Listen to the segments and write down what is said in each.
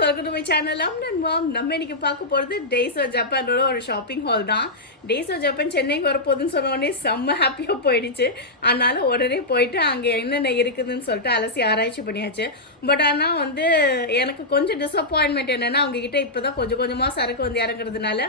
welcome to my channel. நம்ம இன்னைக்கு பார்க்க போகிறது டேஸ் ஆஃப் ஜப்பானோட ஒரு ஷாப்பிங் ஹால் தான். டேஸ் ஆஃப் ஜப்பான் சென்னைக்கு வரப்போகுதுன்னு சொன்னோடனே செம்ம ஹாப்பியாக போயிடுச்சு. அதனால உடனே போயிட்டு அங்கே என்னென்ன இருக்குதுன்னு சொல்லிட்டு அலசி ஆராய்ச்சி பண்ணியாச்சு. பட் ஆனால் வந்து எனக்கு கொஞ்சம் டிசப்பாயின்மெண்ட் என்னென்னா அவங்ககிட்ட இப்போ தான் கொஞ்சம் கொஞ்சமாக சரக்கு வந்து இறங்குறதுனால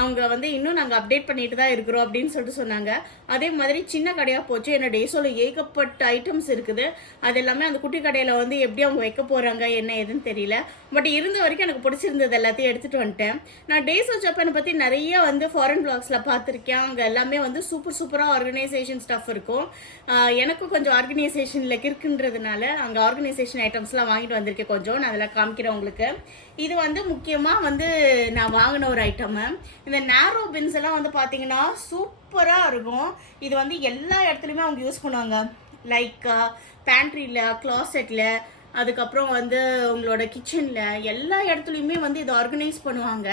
அவங்க வந்து இன்னும் நாங்கள் அப்டேட் பண்ணிட்டு தான் இருக்கிறோம் அப்படின்னு சொல்லிட்டு சொன்னாங்க. அதே மாதிரி சின்ன கடையாக போச்சு. ஏன்னா டேஸோட ஏகப்பட்ட ஐட்டம்ஸ் இருக்குது. அது எல்லாமே அந்த குட்டி கடையில் வந்து எப்படி அவங்க வைக்க போகிறாங்க என்ன எதுன்னு தெரியல. பட் இருந்த வரைக்கும் எனக்கு பிடிச்சிருந்தது எல்லாத்தையும் எடுத்துகிட்டு வந்துட்டேன். நான் டேஸ் ஆஃப் ஜப்பானை பற்றி நிறைய வந்து ஃபாரின் பிளாக்ஸில் பார்த்துருக்கேன். அங்கே எல்லாமே வந்து சூப்பராக ஆர்கனைசேஷன் ஸ்டஃப் இருக்கும். எனக்கும் கொஞ்சம் ஆர்கனைசேஷனில் இருக்குன்றதுனால அங்கே ஆர்கனைசேஷன் ஐட்டம்ஸ்லாம் வாங்கிட்டு வந்திருக்கேன். கொஞ்சம் நான் அதெல்லாம் காமிக்கிறேன் உங்களுக்கு. இது வந்து முக்கியமாக வந்து நான் வாங்கின ஒரு ஐட்டமு. இந்த நேரோ பின்ஸ் எல்லாம் வந்து பார்த்தீங்கன்னா சூப்பராக இருக்கும். இது வந்து எல்லா இடத்துலையுமே அவங்க யூஸ் பண்ணுவாங்க. லைக் பேண்ட்ரியில், க்ளாசெட்டில், அதுக்கப்புறம் வந்து உங்களோட கிச்சனில் எல்லா இடத்துலையுமே வந்து இதை ஆர்கனைஸ் பண்ணுவாங்க.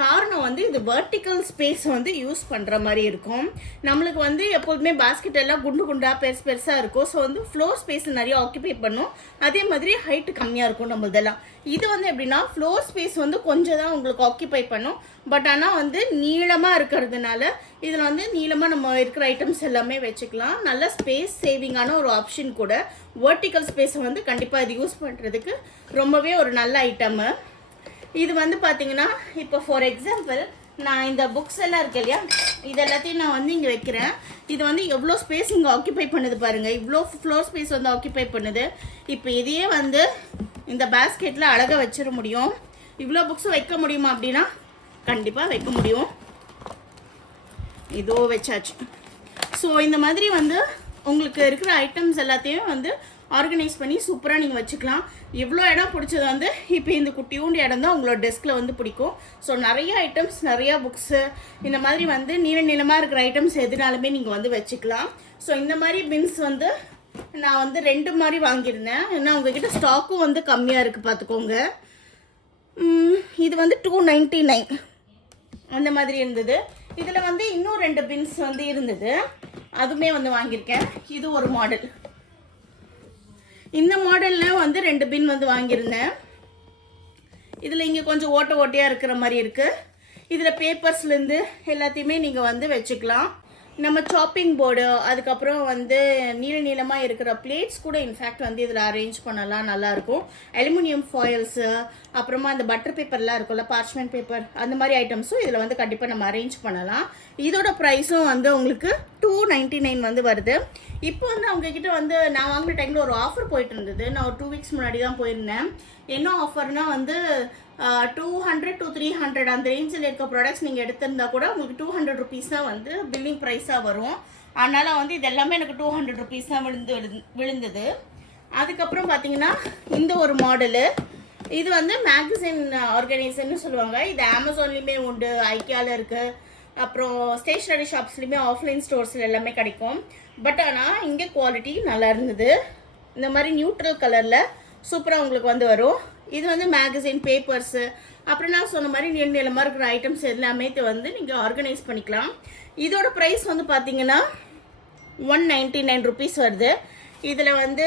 காரணம் வந்து இது வெர்டிக்கல் ஸ்பேஸ் வந்து யூஸ் பண்ணுற மாதிரி இருக்கும். நம்மளுக்கு வந்து எப்போதுமே பாஸ்கெட் எல்லாம் குண்டாக பெருசாக இருக்கும். ஸோ வந்து ஃப்ளோர் ஸ்பேஸ் நிறைய ஆக்குபை பண்ணும். அதே மாதிரி ஹைட்டு கம்மியாக இருக்கும் நம்மளதெல்லாம். இது வந்து எப்படின்னா ஃப்ளோர் ஸ்பேஸ் வந்து கொஞ்சம் தான் உங்களுக்கு ஆக்குபை பண்ணும். பட் ஆனால் வந்து நீளமாக இருக்கிறதுனால இதில் வந்து நீளமாக நம்ம இருக்கிற ஐட்டம்ஸ் எல்லாமே வச்சுக்கலாம். நல்ல ஸ்பேஸ் சேவிங்கான ஒரு ஆப்ஷன் கூட. வெர்டிக்கல் ஸ்பேஸை வந்து கண்டிப்பாக இது யூஸ் பண்ணுறதுக்கு ரொம்பவே ஒரு நல்ல ஐட்டமு. இது வந்து பார்த்தீங்கன்னா இப்போ ஃபார் எக்ஸாம்பிள் நான் இந்த புக்ஸ் எல்லாம் இருக்கு இல்லையா, இது எல்லாத்தையும் நான் வந்து இங்கே வைக்கிறேன். இது வந்து எவ்வளோ ஸ்பேஸ் இங்கே ஆக்குபை பண்ணுது பாருங்கள். இவ்வளோ ஃப்ளோர் ஸ்பேஸ் வந்து ஆக்குபை பண்ணுது. இப்போ இதையே வந்து இந்த பேஸ்கெட்டில் அழகாக வச்சிட முடியும். இவ்வளோ புக்ஸும் வைக்க முடியுமா அப்படின்னா கண்டிப்பாக வைக்க முடியும். இதோ வச்சாச்சு. ஸோ இந்த மாதிரி வந்து உங்களுக்கு இருக்கிற ஐட்டம்ஸ் எல்லாத்தையும் வந்து ஆர்கனைஸ் பண்ணி சூப்பராக நீங்கள் வச்சுக்கலாம். எவ்வளோ இடம் பிடிச்சது வந்து இப்போ இந்த குட்டியூண்டு இடம் தான் உங்களோட டெஸ்கில் வந்து பிடிக்கும். ஸோ நிறைய ஐட்டம்ஸ், நிறையா புக்ஸு, இந்த மாதிரி வந்து நீளமாக இருக்கிற ஐட்டம்ஸ் எதுனாலுமே நீங்கள் வந்து வச்சுக்கலாம். ஸோ இந்த மாதிரி பின்ஸ் வந்து நான் வந்து 2 மாதிரி வாங்கியிருந்தேன். ஏன்னா உங்ககிட்ட ஸ்டாக்கும் வந்து கம்மியாக இருக்குது பார்த்துக்கோங்க. இது வந்து 299 அந்த மாதிரி இருந்தது. இதில் வந்து இன்னும் 2 பின்ஸ் வந்து இருந்தது. அதுவுமே வந்து வாங்கியிருக்கேன். இது ஒரு மாடல். இந்த மாடலில் வந்து 2 பின் வந்து வாங்கியிருந்தேன். இதில் இங்கே கொஞ்சம் ஓட்டையாக இருக்கிற மாதிரி இருக்குது. இதில் பேப்பர்ஸ்லேருந்து எல்லாத்தையுமே நீங்கள் வந்து வச்சுக்கலாம். நம்ம சாப்பிங் போர்டு, அதுக்கப்புறம் வந்து நீளமாக இருக்கிற பிளேட்ஸ் கூட இன்ஃபேக்ட் வந்து இதில் அரேஞ்ச் பண்ணலாம், நல்லாயிருக்கும். அலுமினியம் ஃபாயில்ஸு, அப்புறமா அந்த பட்டர் பேப்பர்லாம் இருக்கும்ல, பார்ச்மெண்ட் பேப்பர், அந்த மாதிரி ஐட்டம்ஸும் இதில் வந்து கண்டிப்பாக நம்ம அரேஞ்ச் பண்ணலாம். இதோட ப்ரைஸும் வந்து உங்களுக்கு 299 வந்து வருது. இப்போ வந்து அவங்கக்கிட்ட வந்து நான் வாங்கின டைமில் ஒரு ஆஃபர் போயிட்டு இருந்தது. நான் ஒரு 2 வீக்ஸ் முன்னாடி தான் போயிருந்தேன். என்ன ஆஃபர்னால் வந்து 200 to 300 அந்த ரேஞ்சில் இருக்க ப்ராடக்ட்ஸ் நீங்கள் எடுத்திருந்தா கூட உங்களுக்கு 200 ருபீஸ் தான் வந்து பில்லிங் ப்ரைஸாக வரும். அதனால் வந்து இது எல்லாமே எனக்கு 200 ருபீஸ் தான் விழுந்தது. அதுக்கப்புறம் பார்த்தீங்கன்னா இந்த ஒரு மாடலு, இது வந்து மேகசின் ஆர்கனைசர்னு சொல்லுவாங்க. இது அமேசான்லேயுமே உண்டு, ஐக்கியாவில் இருக்குது, அப்புறம் ஸ்டேஷ்னரி ஷாப்ஸ்லேயுமே ஆஃப்லைன் ஸ்டோர்ஸில் எல்லாமே கிடைக்கும். பட் ஆனால் இங்கே குவாலிட்டி நல்லா இருந்தது. இந்த மாதிரி நியூட்ரல் கலரில் சூப்பராக உங்களுக்கு வந்து வரும். இது வந்து மேகசின், பேப்பர்ஸு, அப்புறம் நான் சொன்ன மாதிரி நீளமாக இருக்கிற ஐட்டம்ஸ் எல்லாமே வந்து நீங்கள் ஆர்கனைஸ் பண்ணிக்கலாம். இதோட ப்ரைஸ் வந்து பார்த்தீங்கன்னா 199 ருபீஸ் வருது. இதில் வந்து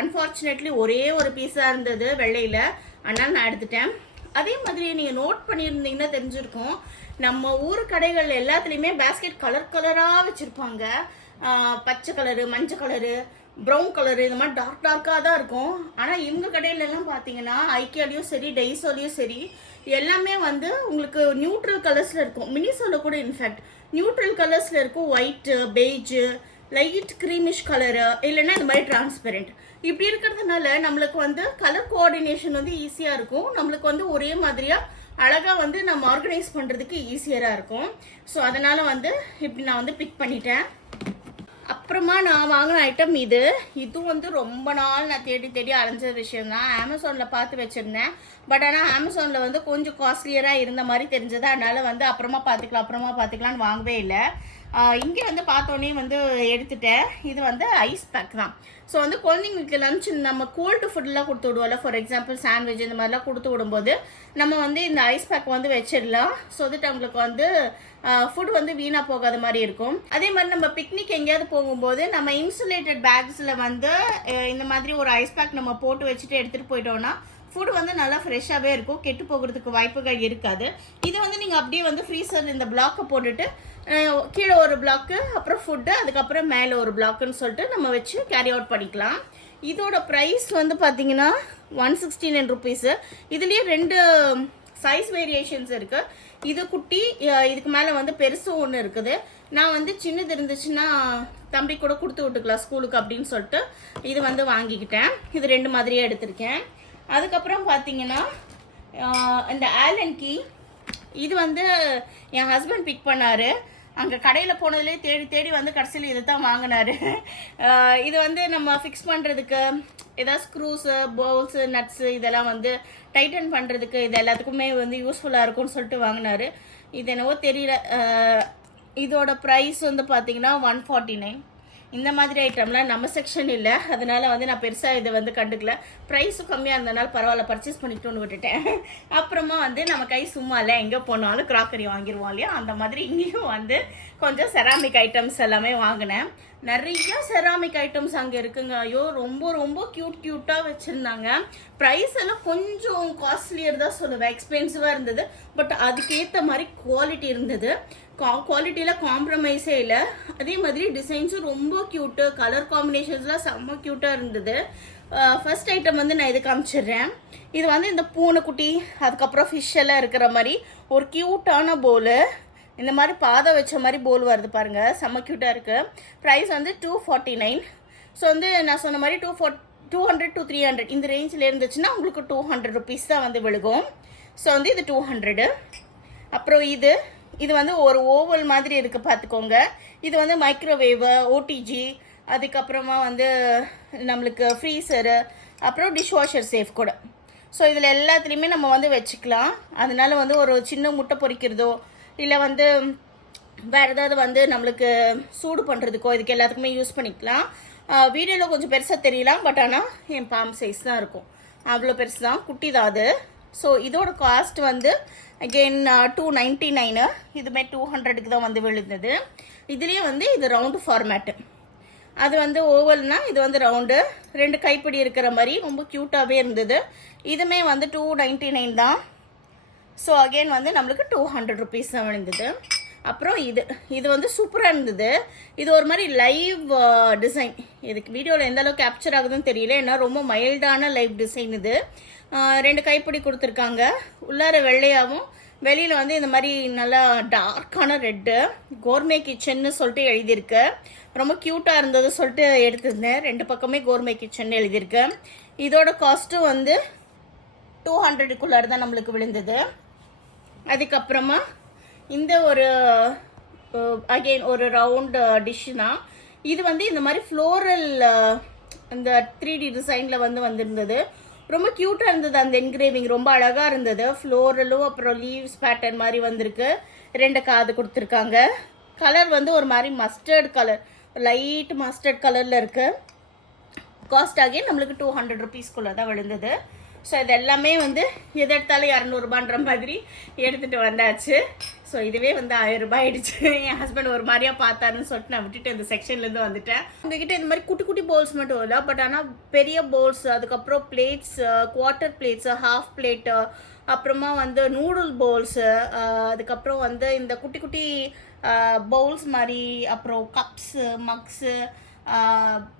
அன்ஃபார்ச்சுனேட்லி ஒரே ஒரு பீஸாக இருந்தது வெள்ளையில், அதனால் நான் எடுத்துட்டேன். அதே மாதிரி நீங்கள் நோட் பண்ணியிருந்தீங்கன்னா தெரிஞ்சிருக்கும், நம்ம ஊர் கடைகள் எல்லாத்துலேயுமே பேஸ்கெட் கலராக வச்சுருப்பாங்க. பச்சை கலரு, மஞ்சள் கலரு, ப்ரௌன் கலரு, இந்த மாதிரி டார்க்காக தான் இருக்கும். ஆனால் இவங்க கடையிலலாம் பார்த்தீங்கன்னா ஐக்கியாலையும் சரி, டெய்ஸோலையும் சரி, எல்லாமே வந்து உங்களுக்கு நியூட்ரல் கலர்ஸில் இருக்கும். மினிசோவில் கூட இன்ஃபேக்ட் நியூட்ரல் கலர்ஸில் இருக்கும். ஒயிட்டு, பெய்ஜு, லைட் க்ரீமிஷ் கலரு, இல்லைன்னா இந்த மாதிரி டிரான்ஸ்பெரண்ட். இப்படி இருக்கிறதுனால நம்மளுக்கு வந்து கலர் கோஆர்டினேஷன் வந்து ஈஸியாக இருக்கும். நம்மளுக்கு வந்து ஒரே மாதிரியாக அழகாக வந்து நம்ம ஆர்கனைஸ் பண்ணுறதுக்கு ஈஸியராக இருக்கும். ஸோ அதனால் வந்து இப்படி நான் வந்து பிக் பண்ணிட்டேன். அப்புறமா நான் வாங்கின ஐட்டம் இது வந்து ரொம்ப நாள் நான் தேடி அலைஞ்ச விஷயம் தான். அமேசானில் பார்த்து வச்சுருந்தேன். பட் ஆனால் அமேசானில் வந்து கொஞ்சம் காஸ்ட்லியராக இருந்த மாதிரி தெரிஞ்சது. அதனால் வந்து அப்புறமா பார்த்துக்கலான்னு வாங்கவே இல்லை. இங்கே வந்து பார்த்தோன்னே வந்து எடுத்துட்டேன். இது வந்து ஐஸ் பேக் தான். ஸோ வந்து குழந்தைங்களுக்கு லஞ்ச் நம்ம கோல்டு ஃபுட்லாம் கொடுத்து விடுவோம்ல, ஃபார் எக்ஸாம்பிள் சாண்ட்விச் இந்த மாதிரிலாம் கொடுத்து விடும்போது நம்ம வந்து இந்த ஐஸ் பேக் வந்து வச்சிடலாம். ஸோ தட் அவங்களுக்கு வந்து ஃபுட் வந்து வீணாக போகாத மாதிரி இருக்கும். அதே மாதிரி நம்ம பிக்னிக் எங்கேயாவது போகும்போது நம்ம இன்சுலேட்டட் பேக்ஸில் வந்து இந்த மாதிரி ஒரு ஐஸ் பேக் நம்ம போட்டு வச்சுட்டு எடுத்துகிட்டு போயிட்டோம்னா ஃபுட் வந்து நல்லா ஃப்ரெஷ்ஷாகவே இருக்கும், கெட்டு போகிறதுக்கு வாய்ப்புகள் இருக்காது. இது வந்து நீங்கள் அப்படியே வந்து ஃப்ரீசர் இந்த பிளாக்கை போட்டுட்டு கீழே ஒரு பிளாக்கு, அப்புறம் ஃபுட்டு, அதுக்கப்புறம் மேலே ஒரு பிளாக்குன்னு சொல்லிட்டு நம்ம வச்சு கேரி அவுட் பண்ணிக்கலாம். இதோட ப்ரைஸ் வந்து பார்த்தீங்கன்னா 169 ருபீஸு. இதுலேயே 2 சைஸ் வேரியேஷன்ஸ் இருக்குது. இது குட்டி, இதுக்கு மேலே வந்து பெருசும் ஒன்று இருக்குது. நான் வந்து சின்னது இருந்துச்சுன்னா தம்பி கூட கொடுத்து விட்டுக்கலாம் ஸ்கூலுக்கு அப்படின்னு சொல்லிட்டு இது வந்து வாங்கிக்கிட்டேன். இது 2 மாதிரியே எடுத்திருக்கேன். அதுக்கப்புறம் பார்த்தீங்கன்னா இந்த ஆலன் கீ, இது வந்து என் ஹஸ்பண்ட் பிக் பண்ணார். அங்கே கடையில் போனதுலேயே தேடி தேடி வந்து கடைசியில் இதை தான் வாங்கினார். இது வந்து நம்ம ஃபிக்ஸ் பண்ணுறதுக்கு ஏதாவது ஸ்க்ரூஸு, பவுல்ஸு, நட்ஸு இதெல்லாம் வந்து டைட்டன் பண்ணுறதுக்கு இது எல்லாத்துக்குமே வந்து யூஸ்ஃபுல்லாக இருக்கும்னு சொல்லிட்டு வாங்கினார். இது என்னவோ தெரியல. இதோட ப்ரைஸ் வந்து பார்த்தீங்கன்னா 149. இந்த மாதிரி ஐட்டம்லாம் நம்ம செக்ஷன் இல்லை, அதனால வந்து நான் பெருசாக இதை வந்து கண்டுக்கல. ப்ரைஸும் கம்மியாக இருந்ததுனால பரவாயில்ல, பர்ச்சேஸ் பண்ணிட்டோன்னு விட்டுட்டேன். அப்புறமா வந்து நம்ம கை சும்மா இல்லை, எங்கே போனாலும் கிராக்கரி வாங்கிடுவோம் இல்லையா, அந்த மாதிரி இங்கேயும் வந்து கொஞ்சம் செராமிக் ஐட்டம்ஸ் எல்லாமே வாங்கினேன். நிறைய செராமிக் ஐட்டம்ஸ் அங்கே இருக்குங்க. ஐயோ, ரொம்ப ரொம்ப க்யூட்டாக வச்சுருந்தாங்க. ப்ரைஸ் எல்லாம் கொஞ்சம் காஸ்ட்லியர் தான் சொல்லுவேன், எக்ஸ்பென்சிவாக இருந்தது. பட் அதுக்கேற்ற மாதிரி குவாலிட்டி இருந்தது. குவாலிட்டியில் காம்ப்ரமைஸே இல்லை. அதே மாதிரி டிசைன்ஸும் ரொம்ப க்யூட்டு, கலர் காம்பினேஷன்ஸ்லாம் செம்ம க்யூட்டாக இருந்தது. ஃபர்ஸ்ட் ஐட்டம் வந்து நான் இது காமிச்சிடுறேன். இது வந்து இந்த பூனைக்குட்டி, அதுக்கப்புறம் ஃபிஷ் எல்லாம் இருக்கிற மாதிரி ஒரு க்யூட்டான போலு. இந்த மாதிரி பாதை வச்ச மாதிரி போல் வருது பாருங்கள், செம்ம க்யூட்டாக இருக்குது. ப்ரைஸ் வந்து 249. ஸோ வந்து நான் சொன்ன மாதிரி 200 to 300 இந்த ரேஞ்சில் இருந்துச்சுன்னா உங்களுக்கு 200 ருபீஸ் தான் வந்து விழுகும். ஸோ வந்து இது 200. அப்புறம் இது வந்து ஒரு ஓவல் மாதிரி இருக்குது பார்த்துக்கோங்க. இது வந்து மைக்ரோவேவு, ஓடிஜி, அதுக்கப்புறமா வந்து நம்மளுக்கு ஃப்ரீசரு, அப்புறம் டிஷ்வாஷர் சேஃப் கூட. ஸோ இதில் எல்லாத்துலேயுமே நம்ம வந்து வச்சுக்கலாம். அதனால வந்து ஒரு சின்ன முட்டை பொரிக்கிறதோ இல்லை வந்து வேறு ஏதாவது வந்து நம்மளுக்கு சூடு பண்ணுறதுக்கோ இதுக்கு எல்லாத்துக்குமே யூஸ் பண்ணிக்கலாம். வீடியோவில் கொஞ்சம் பெருசாக தெரியலாம், பட் ஆனால் என் பாம் சைஸ் தான் இருக்கும், அவ்வளோ பெருசு தான், குட்டி தான் அது. ஸோ இதோட காஸ்ட் வந்து அகெயின் 299. இதுமே 200க்கு தான் வந்து விழுந்தது. இதுலேயே வந்து இது ரவுண்டு ஃபார்மேட்டு, அது வந்து ஓவல்னால் இது வந்து ரவுண்டு, 2 கைப்பிடி இருக்கிற மாதிரி ரொம்ப க்யூட்டாகவே இருந்தது. இதுமே வந்து 299 தான். ஸோ அகெயின் வந்து நம்மளுக்கு 200 ருபீஸ் தான் விழுந்தது. அப்புறம் இது வந்து சூப்பராக இருந்தது. இது ஒரு மாதிரி லைவ் டிசைன். இதுக்கு வீடியோவில் எந்த அளவுக்கு கேப்சர் ஆகுதுன்னு தெரியல, ஏன்னா ரொம்ப மைல்டான லைவ் டிசைன். இது 2 கைப்பிடி கொடுத்துருக்காங்க. உள்ளார வெள்ளையாகவும் வெளியில் வந்து இந்த மாதிரி நல்லா டார்க்கான ரெட்டு. கோர்மே கிச்சன்னு சொல்லிட்டு எழுதியிருக்கு. ரொம்ப க்யூட்டாக இருந்தது சொல்லிட்டு எடுத்திருந்தேன். 2 பக்கமே கோர்மே கிச்சன் எழுதியிருக்கு. இதோட காஸ்ட்டும் வந்து 200க்குள்ளார தான் நம்மளுக்கு விழுந்தது. அதுக்கப்புறமா இந்த ஒரு அகெயின் ஒரு ரவுண்ட் டிஷ்ஷு தான். இது வந்து இந்த மாதிரி ஃப்ளோரல் இந்த 3D டிசைனில் வந்து வந்திருந்தது. ரொம்ப க்யூட்டாக இருந்தது. அந்த என்கிரேவிங் ரொம்ப அழகாக இருந்தது. ஃப்ளோரலும் அப்புறம் லீவ்ஸ் பேட்டர்ன் மாதிரி வந்திருக்கு. 2 காது கொடுத்துருக்காங்க. கலர் வந்து ஒரு மாதிரி மஸ்டர்ட் கலர், லைட் மஸ்டர்ட் கலரில் இருக்குது. காஸ்ட் ஆகிய நம்மளுக்கு 200 ருபீஸ்க்குள்ளே தான் விழுந்தது. ஸோ இது எல்லாமே வந்து எது எடுத்தாலும் 200 ரூபான்ற மாதிரி எடுத்துகிட்டு வந்தாச்சு. ஸோ இதுவே வந்து 1000 ரூபாய் ஆயிடுச்சு. என் ஹஸ்பண்ட் ஒரு மாதிரியாக பார்த்தாருன்னு சொல்லிட்டு நான் விட்டுட்டு இந்த செக்ஷன்லேருந்து வந்துட்டேன். உங்ககிட்ட இந்த மாதிரி குட்டி குட்டி பவுல்ஸ் மட்டும் இல்லை, பட் ஆனால் பெரிய பவுல்ஸ், அதுக்கப்புறம் plates, quarter plates, half plate, அப்புறமா வந்து நூடுல் பவுல்ஸு, அதுக்கப்புறம் வந்து இந்த குட்டி குட்டி பவுல்ஸ் மாதிரி, அப்புறம் கப்ஸு, மக்ஸு,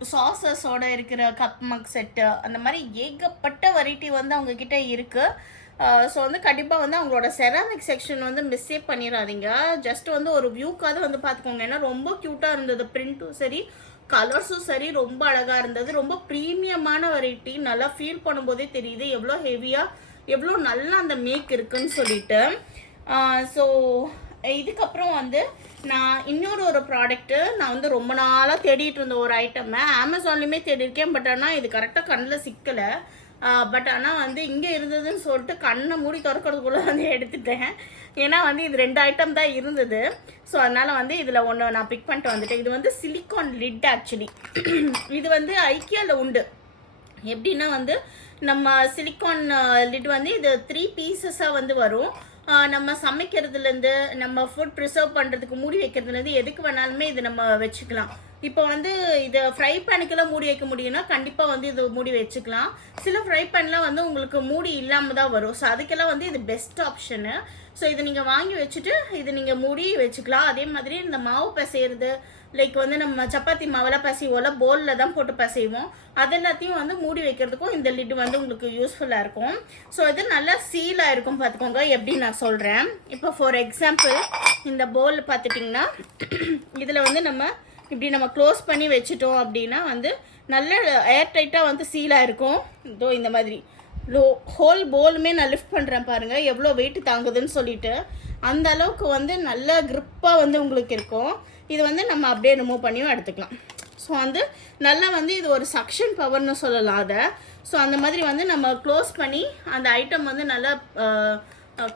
சாசஸோட இருக்கிற கப் மக் செட்டு, அந்த மாதிரி ஏகப்பட்ட வெரைட்டி வந்து அவங்கக்கிட்ட இருக்குது. ஸோ வந்து கண்டிப்பாக வந்து அவங்களோட செராமிக் செக்ஷன் வந்து மிஸ்ஸே பண்ணிடாதீங்க. ஜஸ்ட் வந்து ஒரு வியூக்காவது வந்து பார்த்துக்கோங்க. ஏன்னா ரொம்ப க்யூட்டாக இருந்தது. பிரிண்ட்டும் சரி, கலர்ஸும் சரி ரொம்ப அழகாக இருந்தது. ரொம்ப ப்ரீமியமான வெரைட்டி. நல்லா ஃபீல் பண்ணும்போதே தெரியுது எவ்வளோ ஹெவியாக, எவ்வளோ நல்லா அந்த மேக் இருக்குன்னு சொல்லிட்டு. ஸோ இதுக்கப்புறம் வந்து நான் இன்னொரு ப்ராடக்ட்டு நான் வந்து ரொம்ப நாளாக தேடிட்டு இருந்த ஒரு ஐட்டமை அமேசான்லேயுமே தேடிருக்கேன். பட் ஆனால் இது கரெக்டாக கண்ணில் சிக்கலை. பட் ஆனால் வந்து இங்கே இருந்ததுன்னு சொல்லிட்டு கண்ணை மூடி திறக்கிறதுக்குள்ளே வந்து எடுத்துட்டேன். ஏன்னா வந்து இது 2 ஐட்டம் தான் இருந்தது. ஸோ அதனால் வந்து இதில் ஒன்று நான் பிக் பண்ணிட்டு வந்துட்டேன். இது வந்து சிலிக்கான் லிட். ஆக்சுவலி இது வந்து ஐக்கியாவில் உண்டு. எப்படின்னா வந்து நம்ம சிலிக்கான் லிட் வந்து இது 3 பீசஸாக வந்து வரும். நம்ம சமைக்கிறதுலேருந்து, நம்ம ஃபுட் ப்ரிசர்வ் பண்ணுறதுக்கு, மூடி வைக்கிறதுலேருந்து எதுக்கு வேணாலுமே இது நம்ம வச்சுக்கலாம். இப்போ வந்து இதை ஃப்ரை பேனுக்கெல்லாம் மூடி வைக்க முடியும்னா கண்டிப்பாக வந்து இது மூடி வச்சுக்கலாம். சில ஃப்ரை பேன்லாம் வந்து உங்களுக்கு மூடி இல்லாமல் தான் வரும். ஸோ அதுக்கெல்லாம் வந்து இது பெஸ்ட் ஆப்ஷனு. ஸோ இதை நீங்கள் வாங்கி வச்சுட்டு இது நீங்கள் மூடி வச்சுக்கலாம். அதே மாதிரி இந்த மாவு பிசைறது லைக் வந்து நம்ம சப்பாத்தி மாவெல்லாம் பிசைவோம்ல, போலில் தான் போட்டு பிசைவோம். அது எல்லாத்தையும் வந்து மூடி வைக்கிறதுக்கும் இந்த லிட் வந்து உங்களுக்கு யூஸ்ஃபுல்லாக இருக்கும். ஸோ இது நல்லா சீலாக இருக்கும். பார்த்துக்கோங்க எப்படி நான் சொல்கிறேன். இப்போ ஃபார் எக்ஸாம்பிள் இந்த போல் பார்த்துட்டிங்கன்னா இதில் வந்து நம்ம இப்படி நம்ம க்ளோஸ் பண்ணி வச்சுட்டோம் அப்படின்னா வந்து நல்ல ஏர் டைட்டாக வந்து சீலாக இருக்கும். இதோ இந்த மாதிரி ஹோல் போலுமே நான் லிஃப்ட் பண்ணுறேன் பாருங்கள் எவ்வளோ வெயிட் தாங்குதுன்னு சொல்லிட்டு. அந்த அளவுக்கு வந்து நல்ல க்ரிப்பாக வந்து உங்களுக்கு இருக்கும். இது வந்து நம்ம அப்படியே ரிமூவ் பண்ணியும் எடுத்துக்கலாம். ஸோ வந்து நல்லா வந்து இது ஒரு சக்ஷன் பவர்னு சொல்லலாம் அதை. ஸோ அந்த மாதிரி வந்து நம்ம க்ளோஸ் பண்ணி அந்த ஐட்டம் வந்து நல்லா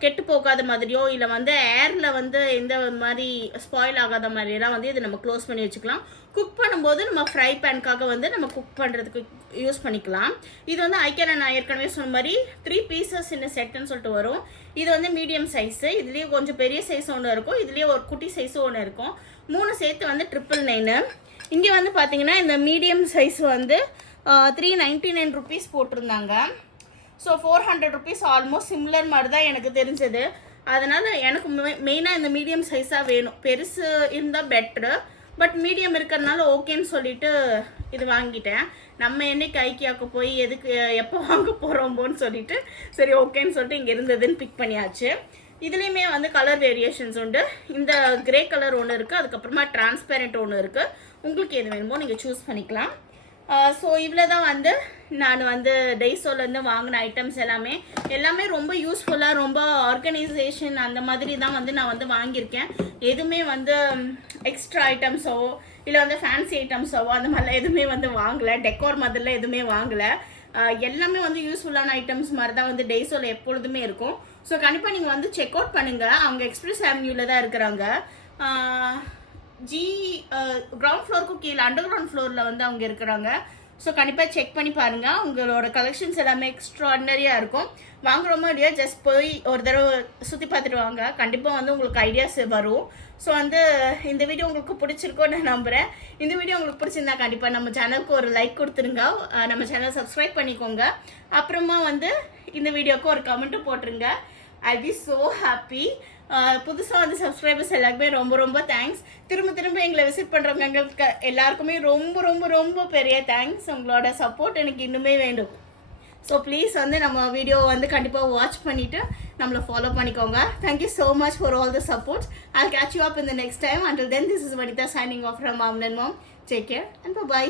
கெட்டு போகாத மாதிரியோ இல்லை வந்து ஏரில் வந்து எந்த மாதிரி ஸ்பாயில் ஆகாத மாதிரியெல்லாம் வந்து இதை நம்ம க்ளோஸ் பண்ணி வச்சுக்கலாம். குக் பண்ணும்போது நம்ம ஃப்ரை பேனுக்காக வந்து நம்ம குக் பண்ணுறதுக்கு யூஸ் பண்ணிக்கலாம். இது வந்து ஐக்கியா நான் ஏற்கனவே சொன்ன மாதிரி 3 பீசஸ் இந்த செட்டுன்னு சொல்லிட்டு வரும். இது வந்து மீடியம் சைஸு. இதுலேயே கொஞ்சம் பெரிய சைஸ் ஒன்று இருக்கும், இதுலேயே ஒரு குட்டி சைஸும் ஒன்று இருக்கும். 3 சேர்த்து வந்து 999. இங்கே வந்து பார்த்தீங்கன்னா இந்த மீடியம் சைஸ் வந்து 399 ருபீஸ் போட்டிருந்தாங்க. ஸோ 400 ருபீஸ் ஆல்மோஸ்ட் சிம்லர் மாதிரி தான் எனக்கு தெரிஞ்சது. அதனால் எனக்கு மெயினாக இந்த மீடியம் சைஸாக வேணும். பெருசு இருந்தால் பெட்ரு, பட் மீடியம் இருக்கிறதுனால ஓகேன்னு சொல்லிட்டு இது வாங்கிட்டேன். நம்ம என்னைக்கு ஐக்கியாவுக்கு போய் எதுக்கு எப்போ வாங்க போகிறோம்போன்னு சொல்லிட்டு சரி ஓகேன்னு சொல்லிட்டு இங்கே இருந்ததுன்னு பிக் பண்ணியாச்சு. இதுலேயுமே வந்து கலர் வேரியேஷன்ஸ் உண்டு. இந்த கிரே கலர் ஒன்று இருக்குது, அதுக்கப்புறமா டிரான்ஸ்பேரண்ட் ஒன்று இருக்குது. உங்களுக்கு எது வேணுமோ நீங்கள் சூஸ் பண்ணிக்கலாம். ஸோ இவ்வளோ தான் வந்து நான் வந்து டைசோலேருந்து வாங்கின ஐட்டம்ஸ் எல்லாமே ரொம்ப யூஸ்ஃபுல்லாக, ரொம்ப ஆர்கனைசேஷன் அந்த மாதிரி தான் வந்து நான் வந்து வாங்கியிருக்கேன். எதுவுமே வந்து எக்ஸ்ட்ரா ஐட்டம்ஸோ இல்லை வந்து ஃபேன்சி ஐட்டம்ஸோ அந்த மாதிரிலாம் எதுவுமே வந்து வாங்கலை. டெக்கோர் மாதிரிலாம் எதுவுமே வாங்கலை. எல்லாமே வந்து யூஸ்ஃபுல்லான ஐட்டம்ஸ் மாதிரி தான் வந்து டைசோவில் எப்பொழுதுமே இருக்கும். ஸோ கண்டிப்பாக நீங்கள் வந்து செக் அவுட் பண்ணுங்கள். அவங்க எக்ஸ்பிரஸ் அவென்யூவில் தான் இருக்கிறாங்க. கிரவுண்ட் ஃப்ளோருக்கும் கீழே அண்டர் கிரவுண்ட் ஃப்ளோரில் வந்து அவங்க இருக்கிறாங்க. ஸோ கண்டிப்பாக செக் பண்ணி பாருங்கள். உங்களோட கலெக்ஷன்ஸ் எல்லாமே எக்ஸ்ட்ராடினரியாக இருக்கும். வாங்குறோமோ இல்லையா ஜஸ்ட் போய் ஒரு தடவை சுற்றி பார்த்துட்டு வாங்க. கண்டிப்பாக வந்து உங்களுக்கு ஐடியாஸ் வரும். ஸோ வந்து இந்த வீடியோ உங்களுக்கு பிடிச்சிருக்கோன்னு நான் நம்புகிறேன். இந்த வீடியோ உங்களுக்கு பிடிச்சிருந்தா கண்டிப்பாக நம்ம சேனலுக்கு ஒரு லைக் கொடுத்துருங்க. நம்ம சேனல் சப்ஸ்கிரைப் பண்ணிக்கோங்க. அப்புறமா வந்து இந்த வீடியோவுக்கு ஒரு கமெண்ட்டும் போட்டுருங்க. I'll be so happy. புதுசாக வந்து சப்ஸ்கிரைபர்ஸ் எல்லாருக்குமே ரொம்ப ரொம்ப தேங்க்ஸ். திரும்ப எங்களை விசிட் பண்ணுறவங்க எங்களுக்கு எல்லாருக்குமே ரொம்ப ரொம்ப ரொம்ப பெரிய தேங்க்ஸ். உங்களோட சப்போர்ட் எனக்கு இன்னுமே வேண்டும். ஸோ ப்ளீஸ் வந்து நம்ம வீடியோ வந்து கண்டிப்பாக வாட்ச் பண்ணிவிட்டு நம்மளை ஃபாலோ பண்ணிக்கோங்க. Thank you so much for all the support. I'll catch you up in the next time. Until then, this is Vanitha signing off from Mom and Mom. Take care and bye-bye.